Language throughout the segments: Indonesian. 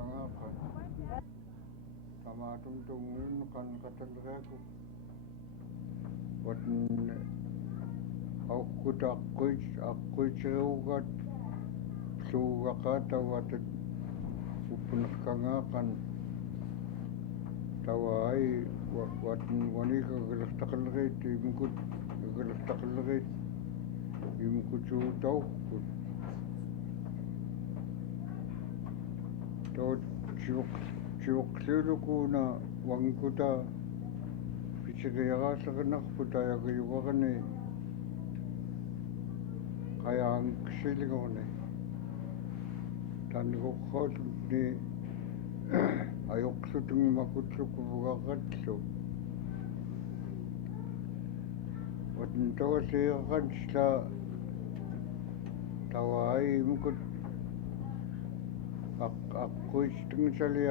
Qaneryaraq tamatumtungun qanqatalriaqu watn aquichiruugat suugaqata watat uppunaqkangaqan tawai watn wanika Eglertarkauguci imkut Eglertarkauguci imkutuutaukkut tot siuqsiulukuna wangkuta pisikiyaqaasaqinarput ayagyugarni qayaanqsilingorni tanniqoqqaulutni ayoqsutungimakutluku vugarratlu watn tawasiiqaqansla tawai imkut aquittingisali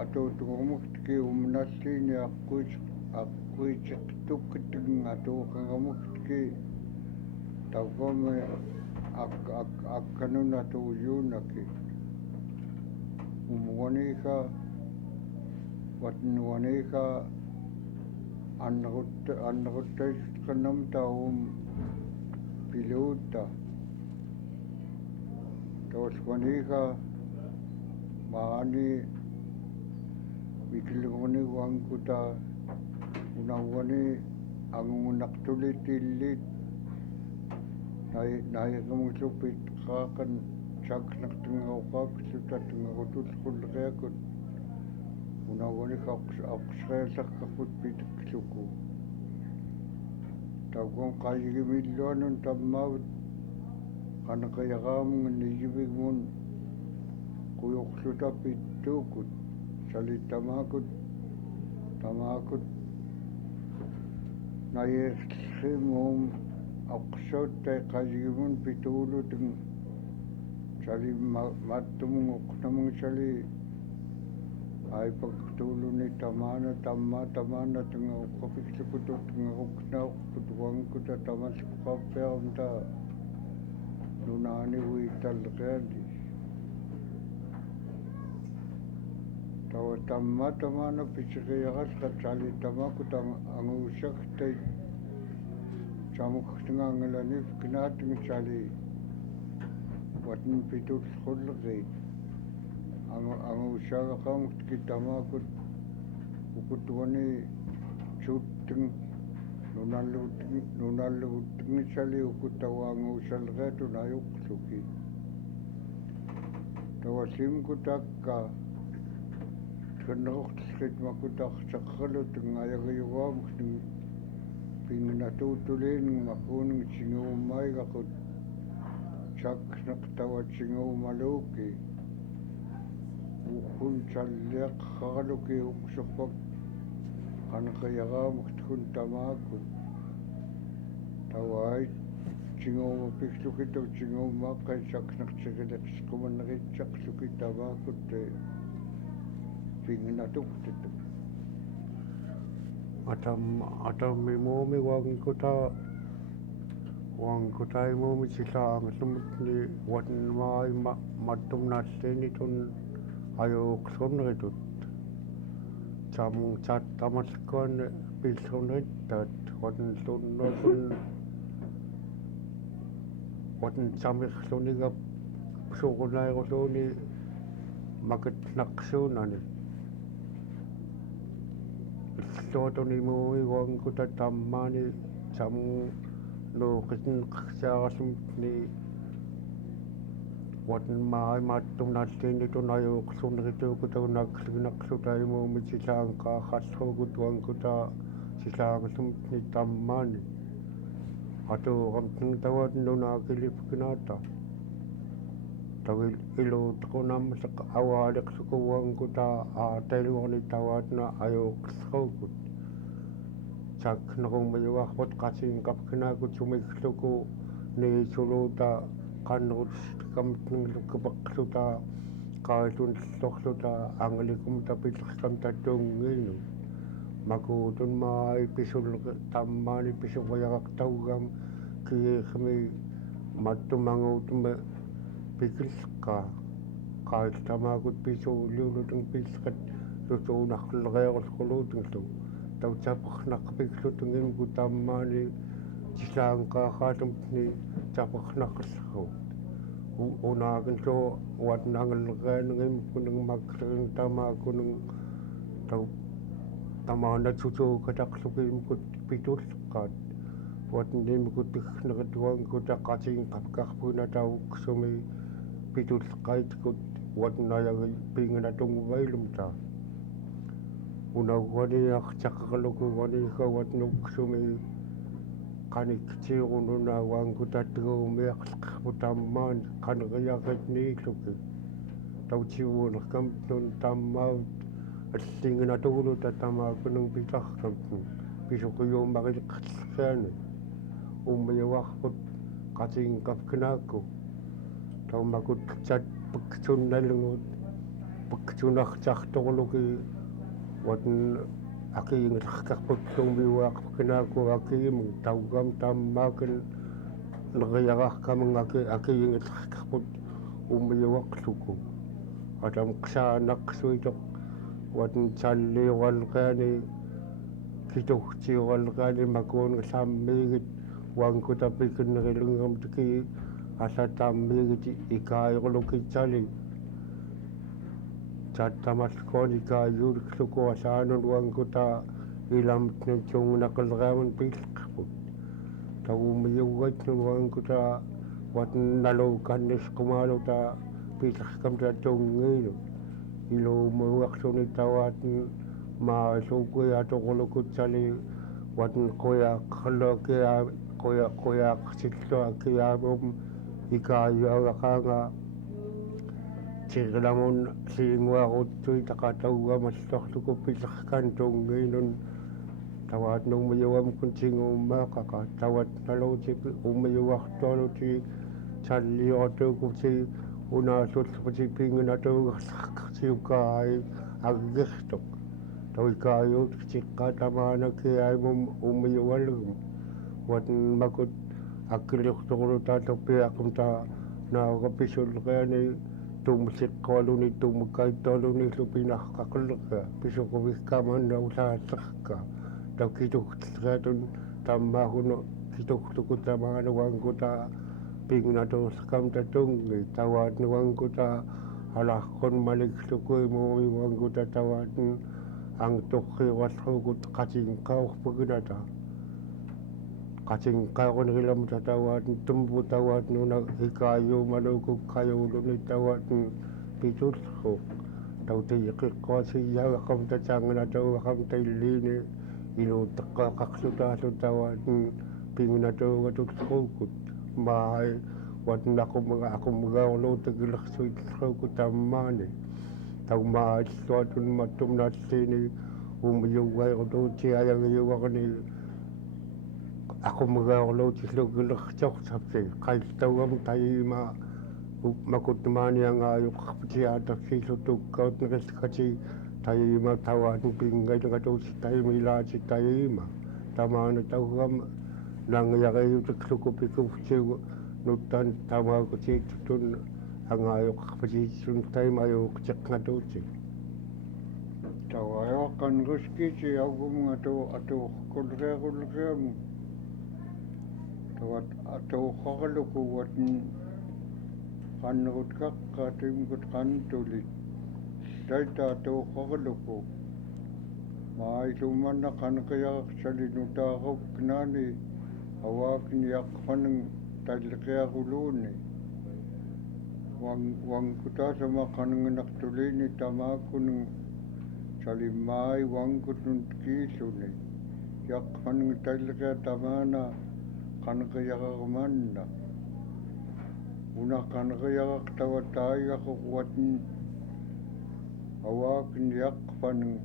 atuutungormuktiki umnalliini aquitiqtukkitting atuuqangamuktiki tawqame akkanun atuuyuunaki wanika watn wanika anneruttaisutqannamta piluuta tos wanika maani mikilungoni wangkuta unawani angunaqtulit nayirumegteggun qaaqan chaknaqtinngauqaaqsutatngarutullqulleqiakut unawanika aqsreallarqarput pitikluku tawqon qayyigimilluanun tammaavut Qaneryaraamun niyivigmun quyuqluta pittuukut salittamaakut tamaakut nayirtellriimum aqsuuttai qayyigimun pituulutin salimmattumun uqnamun sali Aipanglleqtuuluni tamaana tingaruqqapiklukutut tingarukknauqqut wangkuta tamalluqqaappiaramta nunaani uitalleqiani tawa tamaana pisikiyaqasqat salittamaakut anguussaqtai samuktingaangalanif kinaating sali watn pitullqulleqiit anguussaqaqamuktiki tamaakut ukuttuani suutting nunalluguttingisali ukuttawaanguussalleqiatun ayuqluki tawassimkutakka Qaneryaraq Ayagyugaam Pingnatugyaraq makuning cingumaluki chaknaqtawat cingumaluki uqun Cellangellrani uqsuqpak Qaneryaraamegteggun tamaakut tawai cingumapiklukitu cingumaqai chaknaqsarileqsqumaneritsaqluki tamaakut Pingnatugyaraq atamimumi wangkutai silaangerlumutni watnmaai mattumnaalliinitun ayuqsunritut tamalluan Pissulleqtat watn samirluniga suuqunairusuuni makatnaqsuunani Tuotunimuumi wangkuta tammaani samu nuuqitnqarsaarallumni watnmaai mattumnaalliinitun ayuqsunrituukutaunaqsuginaqsutaimuumi silaanqaaqallruukut wangkuta silaangerlumutni tammaani atuuqamtngtawat nunaakilipkinaata tawil iluutqunammasaq awaaliqsuku wangkuta aatailugorni tawaatna ayuuqillruukut chaknerumayuarput qasinqapkinaakut sumikluku niisuluuta qanerutkamtninglukkupaqluta qaatunllorluta angalikumta pillerkamta tungiinu makuutunmaai Pissulleq tammaani Pissulleqartauggam kiirmi mattumanguutuma pikilqa qailtamakut Pissulleq pilsqat lutuunarqulleриорlquluutunlu tautapernaqpikslutungimku tammaani tisaanqaaqaatumni tapernaqqallu unaakinlu uatnaangelleqaaningimkunung maklagneng tamaakunung tau tamaanatutuukataqlukimkut pitulleqqaat uatnimkut tikneqituangkut aqatiinqapkarpuna tauksumi pitulleqqaitkut uatnayagi pingnatungvailumta unauwaniartaqerluku uaniikauatnuksumi qaniktiirununauaankutatguumiaqleqarpu tammaani qaneryarriit tautiuunerkamtun tammaut аллингинатугулута тамаакунун питаркамтун писуқиуумарилеққарлерсаани уммиуарпут қатингкапкнаакку таумакут чат пактунналугут пактунартарторлуки ватн акиингилеркарпут луммиуаақпкнаакку акииму таугам таммаакан нериарааркамун акиингилеркарпут уммиуақлуку атамқсаанақсуитоқ ватн таиллиоралеқаани китугтиоралеқаани макуунгалааммиигит уангкутапиккиннерилунгерм таки аллатааммиигит икайуqu'urluki тааттамаллуни икаюуллуку алаанун уангкута иламтнун тунгунаққелериамун пииллеқарпут тагуумиугатнун уангкута ватн налу каннисқумаалута пииллеқкамта тунгиину илуумуарсуни таваатн маасуугуяаторлукутсали ватн қуяаққарлуакиа қуяаққсиллуакиаамум икааюагақаанга тириламун сиингуарутсуи тақатаугамаллорлуку пилеркан тунгиинун таваатнуммиуамкун тингууммаақақа тават налуутипи уммиуартуалути таиллиортуукути унаасуллупати пингнатугерларкартиуккаай аггертоқ тауикааюут тиққатамаанакиаимум уммиуаллугум ватн макут аккилиорторлутааллерпиаққум та наагаписуллериани тумсиққуалуни тумуккаиттуалуни лупинарқақуллерка писоқувиккааманна улааллерка таккитугтлериатун таммаагуну китугтлукутамаануангута Pingnatugyaraq tatungi tawaatnuangkuta alaqqun maliklukuimuuiuangkuta tawaatn angtuqqiuallruukut qatinqaurpuginata qatinqaurunigilamuta tawaatn tumpu tawaatnuna ikayuumalukuk qajuuluni tawaatn pitulleq tautiiqiqqaasiyaagaqam tatangnatugyaraq tailliini iluutteqqaaqarlutaallu tawaatn pingnatugyaraq maai watnaqumagaaqumagaorluutagilersuitlerruuku tammaani taumaallluatun mattumnaallini umyugarci ayagyugarni aqumagaorluutillugilertortarpi qailtaugam taima makutmaaniangaayuqqarputiaatarsiillutukkautnerilkati taima tawaatn pingailngatuusi taimilaati taima tamaana taugam nangyaqiutikluku pikuvtiu nuttan tamaakutiittutun angaayuqqarputiitsun taimayuuqteqqatuuti tawaayoqqanruskiiti atuuqqulleриarulleриamu tawat atuuqqarluku watn qannerutkaqqa timkut qantulit taita atuuqqarluku maailumanna qaneryaraq nutaaquknaani awaakin yaaqvaneng taillruuqni wangkutaasama qaneryaartuliini tamaakunung salimmaai wangkutun kiilluni yaaqvaneng taillruuqa tamaana qaneryaraqmanna una qaneryaraq tawataaigaquq watn awaakin yaaqvaneng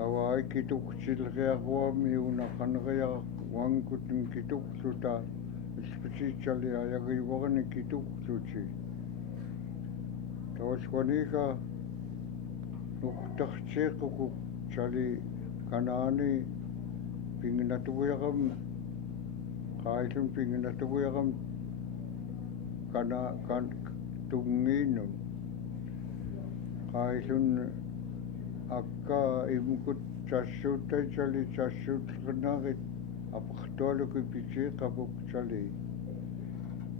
tawaai kituqsilleriaruami una qaneryaraq wangkutun kituqluta ispitiitsali ayagyugarni kituqluci tawaswaniga nuqtartiiquku sali kanaani pingnatugyaraq qaillun pingnatugyaraq kana tungiinun qailun akka imukut chassuttai chali chassutqnarit apaqtualuku pichiqapuk chali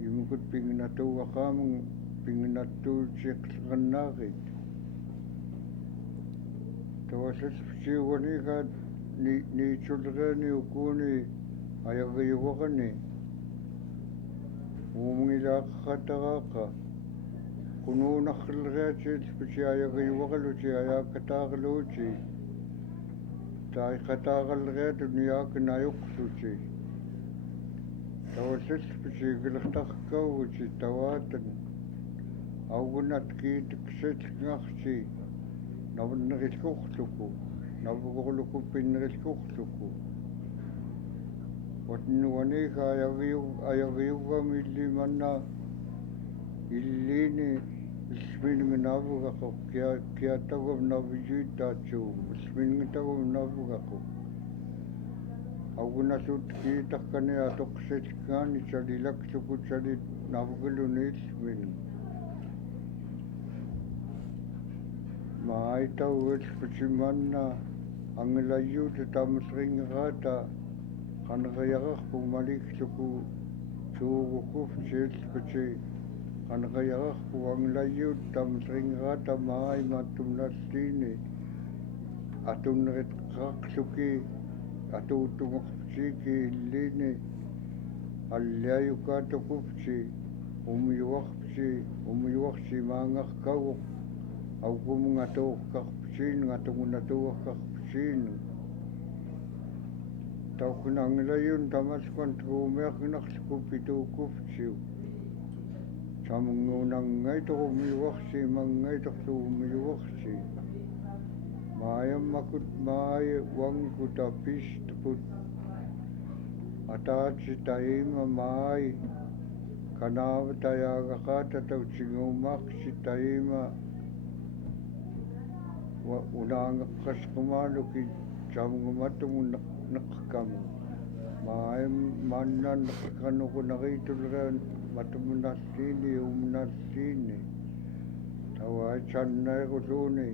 imukut Pingnatugyaraq Pingnatugyaraq tawasas pichiwaniqa ni chulreni ukuni ayagyugaani umngilaqaqataraqa qununarrilriatit pichi ayagyugarluci ayagyugataqluci taaiqataqalriatu niyaaqnayuqluci tawasas pichi Eglertarkauguci tawatan augunat kiitikselngarci navenrilkurrluku navgaquq Pingnatugyaraq watnuaniqa ayagyugaam illimanna illiini ellmineng navgaquq kiatagum navyuitaatsu ellminengtagum navgaquq augunasut kiitarkani atoqselngaani chalilakluku chali navgiluni ellmineng maaitauel pichimanna angelayuut tamasringerata Qaneryaraq malikluku suugukuvsil pichi Qaneryaraq anglayuut tamasringerata maaimaatumnallini atungnatugluki atuutungorpiciki illiini allaayugaataqupci umyugarci imangarkauguq atungnatugluku atungnatugluku tauqnanglayun tamasqan tuumiaqnarluku pituukuvciu tamungunangaitorumyugarci imangaitorlu umyugarci maayammakut maayawangkut apistuput ataatsi taima maay kanaava tayaagaqaata taucingumarci taima unaangeqqasqumaluki camungumatungnaqkamu maayam mannan neqqanuqunariitulrian matumunallini umnallini tawa channairulluni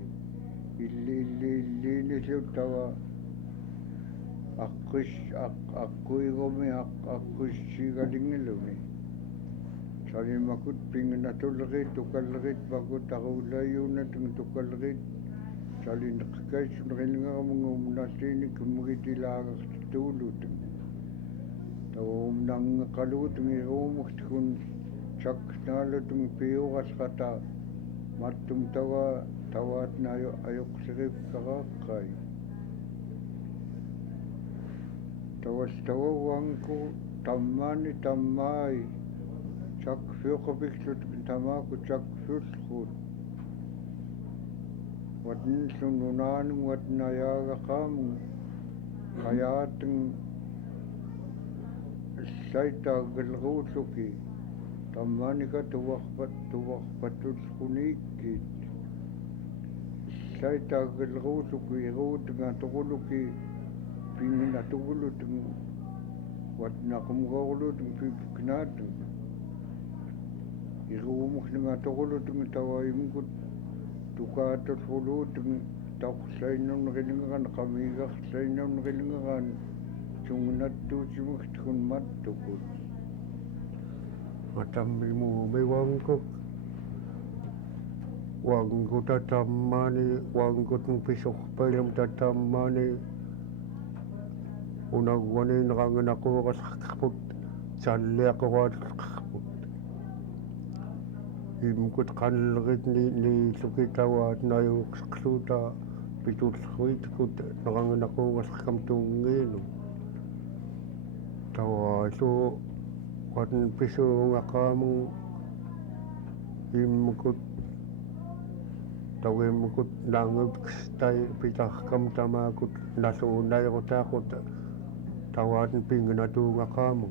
illiinillu tawa aquigumi aquissigalingilumi salimakut Pingnatugyaraq tukallerit makut aqulayuunatun tukallerit salineqqaissunrilngaramunga umnallini kumugitilaaqartituulutun tawa umnangeqalutun irumegteggun chaknaalutun piuqalqata mattum tawaatna ayuqsiriqqaraqqai tawawangku tammaai chakfiuqapiqlut tamaaku chakfiullqut watnillun unaanum watnayaagaqaamun qayaatun Tegganrurtellriit-llu tammanika tuvarpatullquniikkiit Tegganrurtellriit-llu iruutungatuqluki Pingnatugyaraq watnaqumgorlutun pipiknaatun irumernngatuqlutun tawaimukut tukaatollrulutun tauqlainnernerilngeran qamiigarlainnernerilngeran tungnattuutimegteggun mattukut matammimu miwangkuk wangkuta tammani wangkutun pisorpailam tatammani unagwani nerangnaqsaraq calliaqoraataqarput imukut Qaneryaraq ni lukitawaat nayuqsaqluuta pitullruitkut nerangnaqsaraqam tungiinu tawaallu watn pisuungaqaamu imukut tawimukut naangutstai pitarkam tamaakut nalluunairutaaqut tawaatn Pingnatugyaraqaamu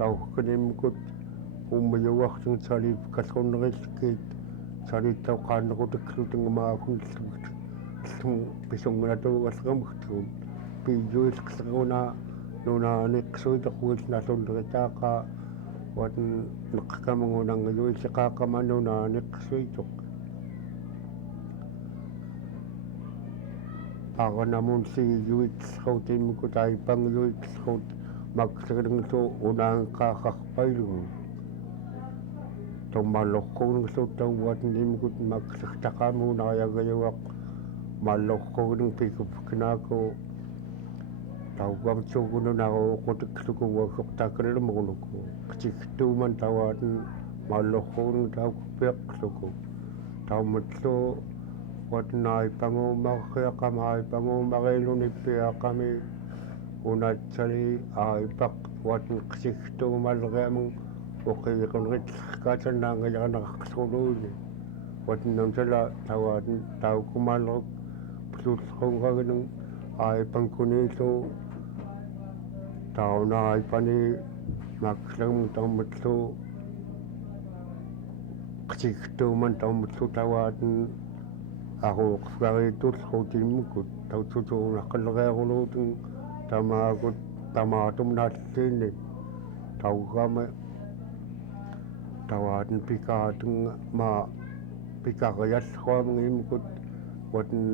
tauqqanimukut umyugarci salip kalqunnerilkiit salittau qaannerutiklutingamaakun Pissulleq piyuilqeruna nunaaniqsuitequil nallunritaaqa watn neqqamungunanngluilliqaaqama nunaaniqsuitoq aqanamun yuitsqut Aipanglleq maklagneng-llu unaanqaaqarpailun tommalorqugunenglu tauwaatnimgut maklagtaqamun Ayagyugaaq mallorquguneng pikupkinaako taugamtsuugununaruuqutikluku uagortaakallamuguluku qicigtuuman tawaaten mallorquguneng taukuppiaqluku taumatlu aipanguumariilunippiaqami unatsali aipaq qicigtuumaleriamung uqiiquneritllerkaatanaangayaranaqarluuni namsala tawaaten taukumalleruk plullqungagineng aipangkuniillu tauna aipani maklangmung taumatlu qicigtuuman taumatlu tawaaten aruuqsgariitullruutiimmukut taututuunaqalleriaruluuteng tamaagut tamaatumnaalliinni taugama tawaaten pikariallruamung immukut waten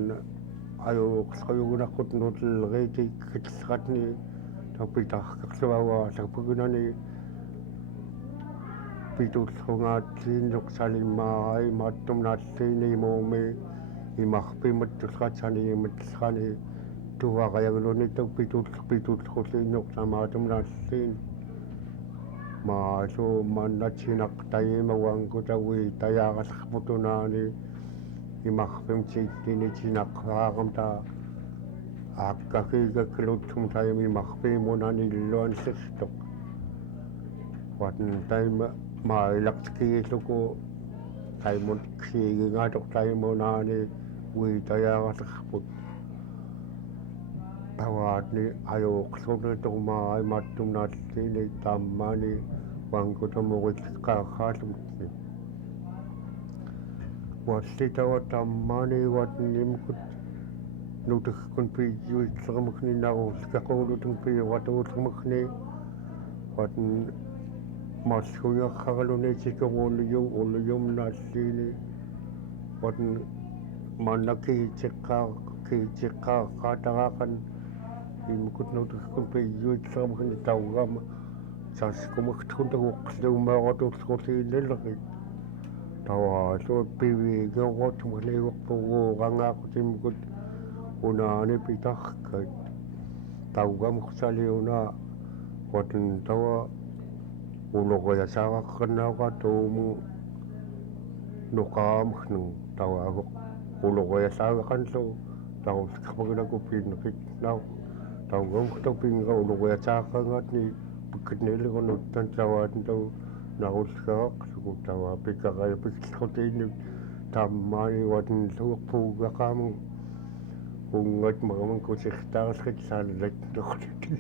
ajuuqsqayugunaqqut nutellriiti kitllratni taupitaqarluauaasarpugunani pitullrungaatliinnuq salimaarai maattumnaalliini imuumi imarpimat tullratsaniimatllrani tuvarayaguluni pitullrulliinnuq tamaatumnaalliin maasu mannatsinaqtayiimauangkutawi tayaaqallerputunaani imarpimtiittinitinaqvaaqamta aakkakigakkeluttum taimimarpiimunanilluanllirtoq waten taima mailaqtikigilluku taimut siigingaatoq taimunaani uitayaaqalerput tawaatni ajuuqsrunituqmaai maattumnaalliini taammaani uangkutamuritqaarraallumutni wallitawa taammaani watniimkut nutekkun piyuitlermukni narullkaquuluteng piuratuullermukni waten маллуиарраралуни тикорууллиумнааллиини ватн маннаккигитсеққаақатарақан иммукутнутеккун пиюитсерамхни таугама сааскумагтун тагуққлуумаорутуллерулиинналерит таваалуут пивигеорутумалиуарпугуурангаақут иммукут унаани питаркат таугамурсалиуна ватн тава улориасаагаққаннаауqa тууму нуқаамхнун таваагоқ улориасаагаққанлу таруллерпагунаку пииннеқитнаа таугамхтау пингера улориасаагаққангаатни пиккатнилернут тан таваатан тау наруллераққлуку таваа пиккарая пикклрутиинни тааммаани ватн луерпуугақааму унгат мараман кусертаарлит сааллат нерлути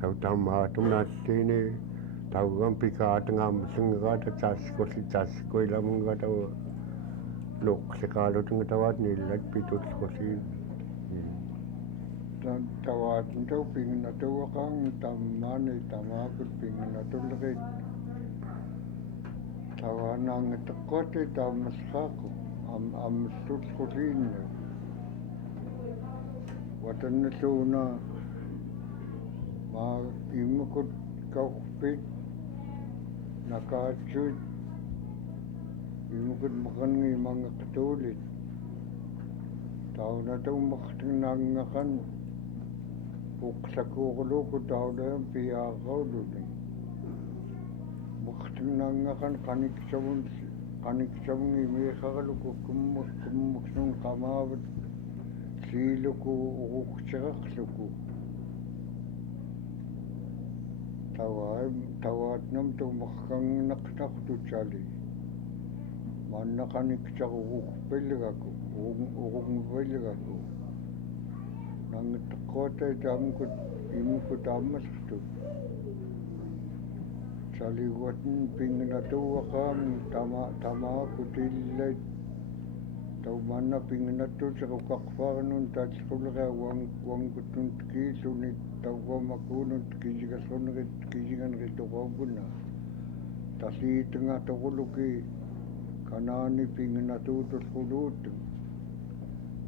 tautamaatunaattiini taugam pikaatangaammallungeraata taassikuilamunga tau luuqqliqaalutunga tawaat niillat pitullrulliin tawaatin tau pingnatugyaraq tammaani tamaakut pingnatullriit tawaanaangateqqaati taammalqaaqu ammallullrulliinna watannalluuna maa immukut kauqpit nakaatsuit immukut maqanngi imangaqtuulit taunatummaqtinnaangaqan uqqlakuurluku taunayam piaaqauluni maqtinnaangaqan qaniksamun imiiqaraluku kummuksun qamaavat siiluku uruqsiraqluku tawaatnam tummaqkanginaqtartutsali mannaqaniksaruruqpilgaku uruqngpilgaku nangitteqqootay taamkut immukut aammallertut saliguatn pingnatugyaraq tamaakut illait taumanna pingnattuteruqarfaarnun taatleruleria uangkuttun kiillunit tauwamakuunut kisiganeritoqaupuna taliitengatoruluki kanaani pingnatuutullruluuteng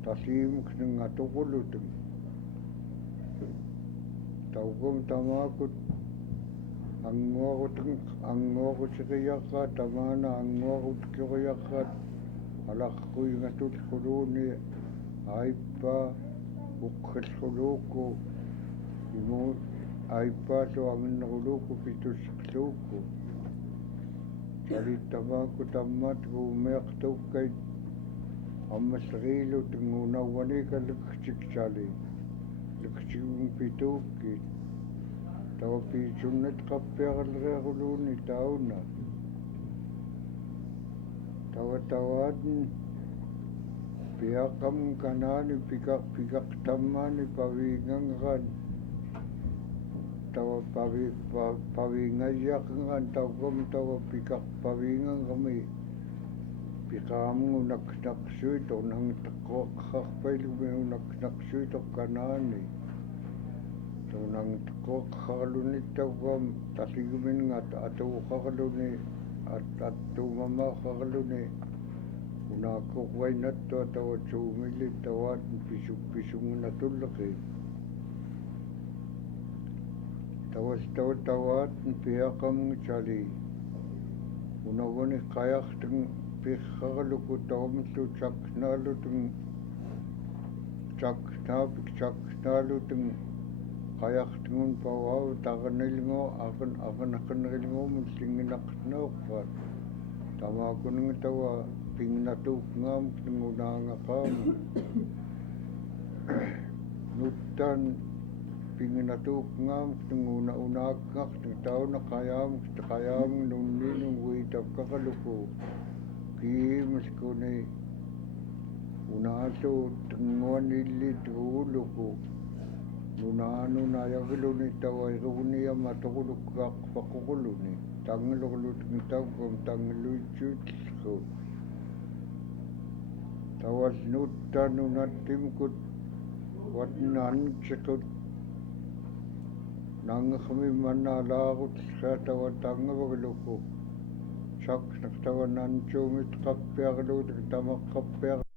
tasim qaneryaratuluci taugum tamakut anguaqutiqiyaqa tamana anguaqutiqiyaqa alaqquingatulquluni aipa uqqillquluku imu aipa suanginneruluku pitusqluku talitamaku tammat guumeaqtukkait ammasriilu tungunawwanika liqsiktsali liqsikun pitukki tawa pisunnet qappiaqalrequluni tauna tawatawan piaqam kanani pikaqtammani pavingangan tawa pavingayaqngan tawa pikaqpavingangami piqamungunaqnaqsuito nangtaqoqqaqpailume unaqnaqsuito kanani nangtaqoqqaqaluni tawam tasiguminngat atuuqaqaluni attumamaqaqaluni unaquqwainattua tawa suumili tawat pisungnatulleqi tawat piaqamngitsali unawani qayaqtun piqqaqaluku tawamlu caknaalutun qayaqtungun pawaw taqanilngo aqanaqanrilngo mullinginaqnauqqat tamakunung tawa pingnatugyaraq ngunangaqam nuttan pingnatugyaraq ngunaunaqqaq tauna qayam nunninung uitaqqaqaluku kiimaskuni unaasu tunguanillituuluku nunanuna yagluni tawa iruniyama tuquluqqaqpaquluni tangeluqlutin tawqam tangeluitsuutlu tawas nuttanunattimkut watnansikut nangqami manalaqut tawa tangevagluku saknaq tawa nancuumit qappiaqluutik tamaqqappiaq